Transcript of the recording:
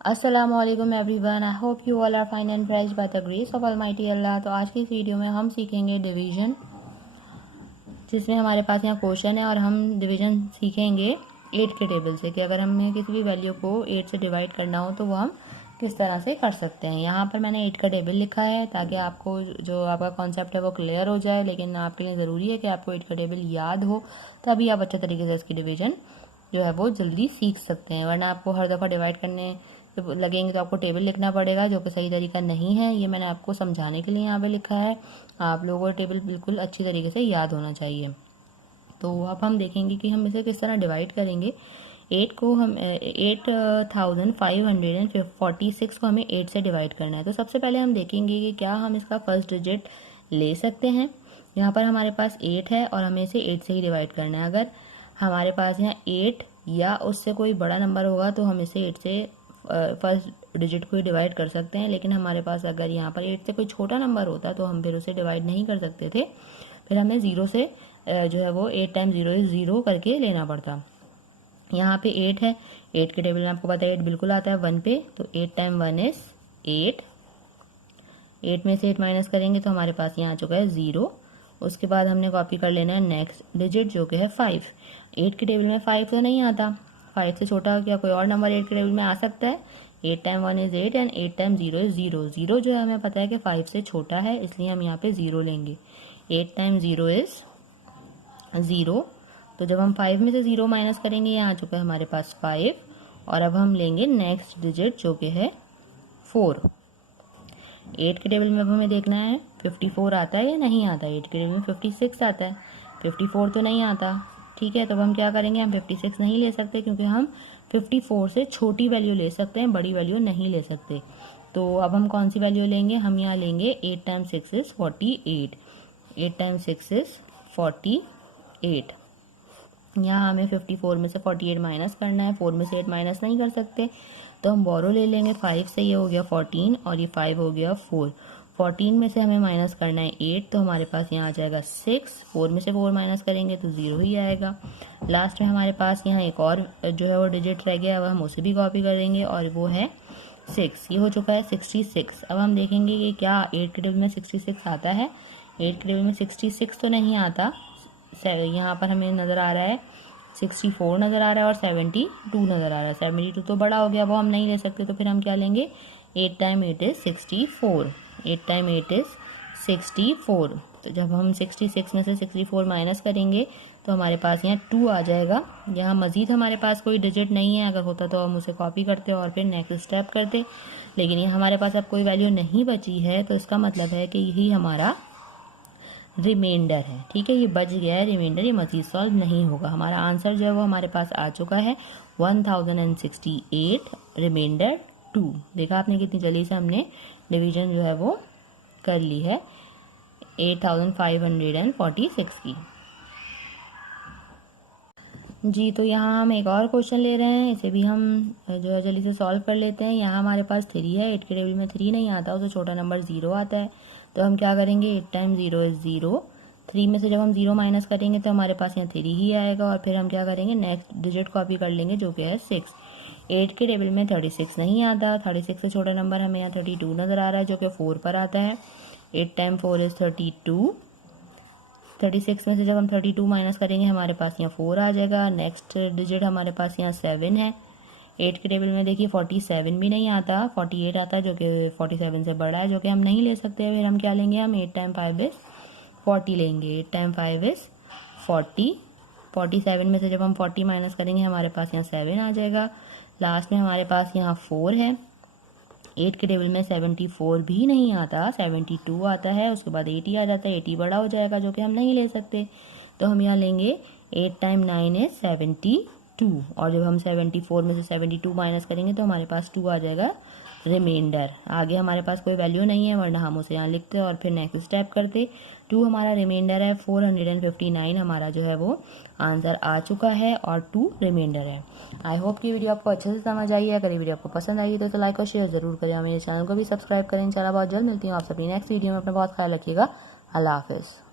अस्सलाम वालेकुम everyone, I hope you all are fine and blessed by the grace of almighty Allah. तो आज की इस वीडियो में हम सीखेंगे डिवीजन, जिसमें हमारे पास यहाँ क्वेश्चन है और हम डिवीजन सीखेंगे 8 के टेबल से कि अगर हमें किसी भी वैल्यू को 8 से डिवाइड करना हो तो वो हम किस तरह से कर सकते हैं। यहाँ पर मैंने 8 का टेबल लिखा है ताकि आपको जो आपका कॉन्सेप्ट है वो क्लियर हो जाए, लेकिन आपके लिए ज़रूरी है कि आपको 8 का टेबल याद हो, तभी आप अच्छे तरीके से इसकी डिवीजन जो है वो जल्दी सीख सकते हैं। वरना आपको हर दफ़ा डिवाइड करने लगेंगे तो आपको टेबल लिखना पड़ेगा, जो कि सही तरीका नहीं है। ये मैंने आपको समझाने के लिए यहाँ पे लिखा है। आप लोगों को टेबल बिल्कुल अच्छी तरीके से याद होना चाहिए। तो अब हम देखेंगे कि हम इसे किस तरह डिवाइड करेंगे। 8 को हम 8546 को हमें 8 से डिवाइड करना है। तो सबसे पहले हम देखेंगे कि क्या हम इसका फर्स्ट डिजिट ले सकते हैं। यहाँ पर हमारे पास 8 है और हमें इसे 8 से ही डिवाइड करना है। अगर हमारे पास यहाँ 8 या उससे कोई बड़ा नंबर होगा तो हम इसे 8 से फर्स्ट डिजिट को ही डिवाइड कर सकते हैं, लेकिन हमारे पास अगर यहाँ पर 8 से कोई छोटा नंबर होता तो हम फिर उसे डिवाइड नहीं कर सकते थे। फिर हमें 0 से जो है वो 8 टाइम 0 इज 0 करके लेना पड़ता। यहाँ पे 8 है, 8 के टेबल में आपको पता है 8 बिल्कुल आता है 1 पे, तो 8 टाइम 1 इज 8। 8 में से 8 माइनस करेंगे तो हमारे पास यहाँ आ चुका है 0। उसके बाद हमने कॉपी कर लेना है नेक्स्ट डिजिट जो कि है 5। 8 के टेबल में 5 तो नहीं आता, 5 से छोटा क्या कोई और नंबर 8 के टेबल में आ सकता है। 8 time 1 is 8 and 8 time 0 is 0। 0 जो है हमें पता है कि 5 से छोटा है, इसलिए हम यहाँ पे 0 लेंगे। 8 टाइम 0 इज 0। तो जब हम 5 में से 0 माइनस करेंगे, यहाँ आ चुका है हमारे पास 5। और अब हम लेंगे नेक्स्ट डिजिट जो कि है 4। 8 के टेबल में अब हमें देखना है 54 आता है या नहीं आता है। 8 के टेबल में 56 आता है, 54 तो नहीं आता। ठीक है, तो अब हम क्या करेंगे, हम 56 नहीं ले सकते क्योंकि हम 54 से छोटी वैल्यू ले सकते हैं, बड़ी वैल्यू नहीं ले सकते। तो अब हम कौन सी वैल्यू लेंगे, हम यहाँ लेंगे 8 टाइम 6 इज 48। 8 time 6 is 48। यहाँ हमें 54 में से 48 माइनस करना है, 4 में से 8 माइनस नहीं कर सकते, तो हम बोरो ले लेंगे 5 से। ये हो गया 14 और ये 5 हो गया 4। 14 में से हमें माइनस करना है 8, तो हमारे पास यहाँ आ जाएगा 6। 4 में से 4 माइनस करेंगे तो 0 ही आएगा। लास्ट में हमारे पास यहाँ एक और जो है वो डिजिट रह गया, अब हम उसे भी कॉपी करेंगे और वो है 6। ये हो चुका है 66। अब हम देखेंगे कि क्या 8 के टेबल में 66 आता है। 8 के टेबल में 66 तो नहीं आता। यहाँ पर हमें नज़र आ रहा है 64 नज़र आ रहा है और 72 नज़र आ रहा है। 72 तो बड़ा हो गया, वो हम नहीं ले सकते, तो फिर हम क्या लेंगे, 8 टाइम 8 इज 64। 8 time 8 is 64। तो जब हम 66 में से 64 माइनस करेंगे तो हमारे पास यहाँ 2 आ जाएगा। यहाँ मज़ीद हमारे पास कोई डिजिट नहीं है, अगर होता तो हम उसे कॉपी करते और फिर नेक्स्ट स्टेप करते, लेकिन ये हमारे पास अब कोई वैल्यू नहीं बची है, तो इसका मतलब है कि यही हमारा रिमाइंडर है। ठीक है, ये बच गया है रिमाइंडर, ये मजीद सॉल्व नहीं होगा। हमारा आंसर जो है वो हमारे पास आ चुका है 1068, रिमाइंडर 2। देखा आपने कितनी जल्दी से हमने डिवीजन जो है वो कर ली है 8546 की। जी, तो यहाँ हम एक और क्वेश्चन ले रहे हैं, इसे भी हम जो है जल्दी से सॉल्व कर लेते हैं। यहाँ हमारे पास 3 है, 8 के टेबल में 3 नहीं आता, उससे छोटा नंबर 0 आता है, तो हम क्या करेंगे, 8 टाइम 0 इज 0। 3 में से जब हम 0 माइनस करेंगे तो हमारे पास यहाँ 3 ही आएगा, और फिर हम क्या करेंगे, नेक्स्ट डिजिट कॉपी कर लेंगे जो कि है 6। 8 के टेबल में 36 नहीं आता, 36 से छोटा नंबर हमें यहाँ 32 नज़र आ रहा है जो कि 4 पर आता है। 8 टाइम 4 इज 32। 36 में से जब हम 32 माइनस करेंगे हमारे पास यहाँ 4 आ जाएगा। नेक्स्ट डिजिट हमारे पास यहाँ 7 है। 8 के टेबल में देखिए 47 भी नहीं आता, 48 आता है जो कि 47 से बड़ा है, जो कि हम नहीं ले सकते। फिर हम क्या लेंगे, हम 8 टाइम 5 इज 40 लेंगे। 8 टाइम 5 इज 40। 47 में से जब हम 40 माइनस करेंगे हमारे पास यहाँ 7 आ जाएगा। लास्ट में हमारे पास यहाँ 4 है। 8 के टेबल में 74 भी नहीं आता, 72 आता है, उसके बाद 80 आ जाता है, 80 बड़ा हो जाएगा जो कि हम नहीं ले सकते, तो हम यहाँ लेंगे 8 टाइम 9 इज 72। और जब हम 74 में से 72 माइनस करेंगे तो हमारे पास 2 आ जाएगा रिमाइंडर। आगे हमारे पास कोई वैल्यू नहीं है, वरना हम उसे यहाँ लिखते और फिर नेक्स्ट स्टेप करते। 2 हमारा रिमाइंडर है, 459 हमारा जो है वो आंसर आ चुका है और 2 रिमाइंडर है। आई होप कि वीडियो आपको अच्छे से समझ आई है। अगर ये वीडियो आपको पसंद आई तो लाइक और शेयर जरूर करें, मेरे चैनल को भी सब्सक्राइब करें। इंशाल्लाह बहुत जल्द मिलती हूँ आप सभी नेक्स्ट वीडियो में। अपना बहुत ख्याल रखिएगा। अल्लाह हाफिज़।